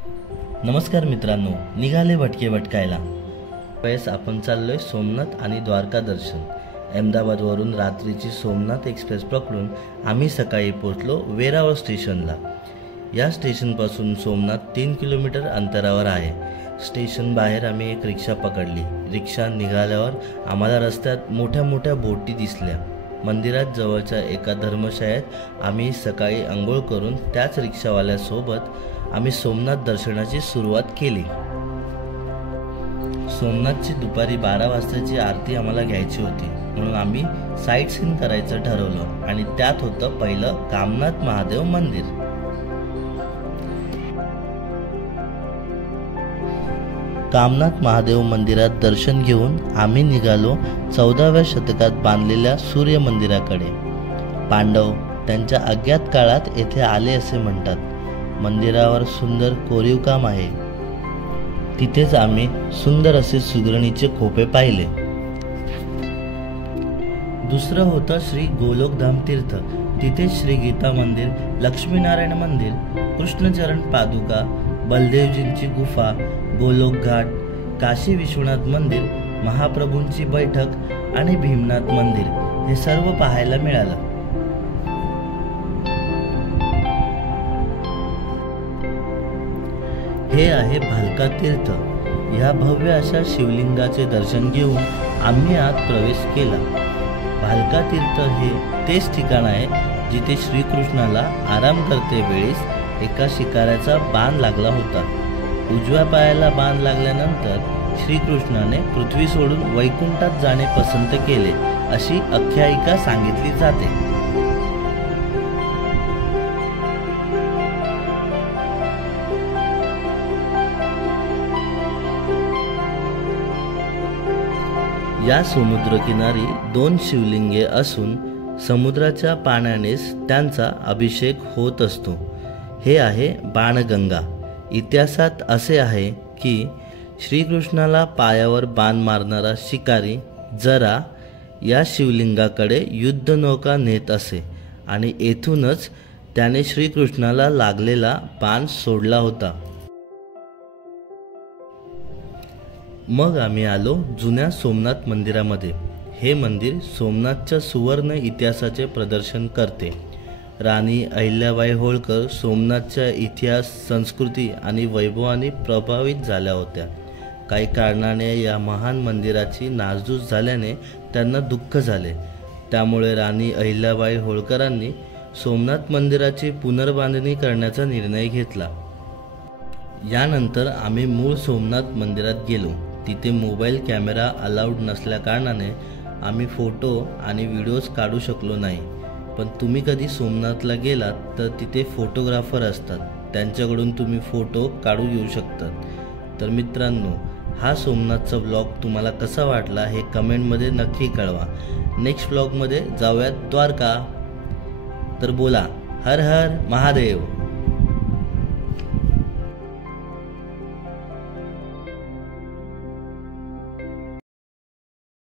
नमस्कार मित्रांनो, निघाले भटके भटकायला. वेळेस आपण चाललोय सोमनाथ आणि द्वारका दर्शन. अहमदाबादवरून रात्रीची सोमनाथ एक्सप्रेस पकडून आम्ही सकाळी पोहोचलो वेरावळ स्टेशनला. या स्टेशनपासून सोमनाथ 3 किलोमीटर अंतरावर आहे. स्टेशन बाहेर आम्ही एक रिक्षा पकडली. रिक्षा निघाल्यावर आम्हाला रस्त्यात मोठ्या मोठ्या बोटी दिसल्या. मंदिरात जवळच्या एका धर्मशाळेत आम्ही सकाळी अंघोळ करून त्याच रिक्षावाल्यासोबत आम्ही सोमनाथ दर्शनाची सुरुवात केली. सोमनाथची दुपारी 12 वाजताची आरती आम्हाला घ्यायची होती, म्हणून आम्ही साईट सीन करायचं ठरवलं आणि त्यात होतं पहिलं कामनाथ महादेव मंदिर. कामनाथ महादेव मंदिरात दर्शन घेऊन आम्ही निघालो 14व्या शतकात बांधलेल्या सूर्य मंदिराकडे. पांडव त्यांच्या अज्ञात काळात येथे आले असे म्हणतात. मंदिरावर सुंदर कोरीव काम आहे. तिथेच आम्ही सुंदर असे सुगरणीचे खोपे पाहिले. दुसरं होतं श्री गोलोकधाम तीर्थ. तिथे श्री गीता मंदिर, लक्ष्मीनारायण मंदिर, कृष्णचरण पादुका, बलदेवजींची गुफा, गोलोक घाट, काशी विश्वनाथ मंदिर, महाप्रभूंची बैठक आणि भीमनाथ मंदिर हे सर्व पाहायला मिळालं. हे आहे भालका तीर्थ. या भव्य अशा शिवलिंगाचे दर्शन घेऊन आम्ही आत प्रवेश केला. भालका तीर्थ हे तेच ठिकाण आहे जिथे श्रीकृष्णाला आराम करते वेळेस एका शिकाऱ्याचा बाण लागला होता. उजव्या पायाला बाण लागल्यानंतर श्रीकृष्णाने पृथ्वी सोडून वैकुंठात जाणे पसंत केले अशी आख्यायिका सांगितली जाते. या समुद्रकिनारी 2 शिवलिंगे असून समुद्राच्या पाण्यानेच त्यांचा अभिषेक होत असतो. हे आहे बाणगंगा. इतिहासात असे आहे की श्रीकृष्णाला पायावर बाण मारणारा शिकारी जरा या शिवलिंगाकडे युद्धनौका नेत असे आणि येथूनच त्याने श्रीकृष्णाला लागलेला बाण सोडला होता. मग आम्ही आलो जुन्या सोमनाथ मंदिरामध्ये. हे मंदिर सोमनाथच्या सुवर्ण इतिहासाचे प्रदर्शन करते. राणी अहिल्याबाई होळकर सोमनाथच्या इतिहास, संस्कृती आणि वैभवाने प्रभावित झाल्या होत्या. काही कारणाने या महान मंदिराची नासधूस झाल्याने त्यांना दुःख झाले. त्यामुळे राणी अहिल्याबाई होळकरांनी सोमनाथ मंदिराची पुनर्बांधणी करण्याचा निर्णय घेतला. यानंतर आम्ही मूळ सोमनाथ मंदिरात गेलो. तिथे मोबाईल कॅमेरा अलाउड नसल्या कारणाने आम्ही फोटो आणि व्हिडिओज काढू शकलो नाही. पण तुम्ही कधी सोमनाथला गेलात तर तिथे फोटोग्राफर असतात, त्यांच्याकडून तुम्ही फोटो काढू येऊ शकतात. तर मित्रांनो, हा सोमनाथचा ब्लॉग तुम्हाला कसा वाटला हे कमेंटमध्ये नक्की कळवा. नेक्स्ट ब्लॉगमध्ये जाऊयात द्वारका. तर बोला हर हर महादेव.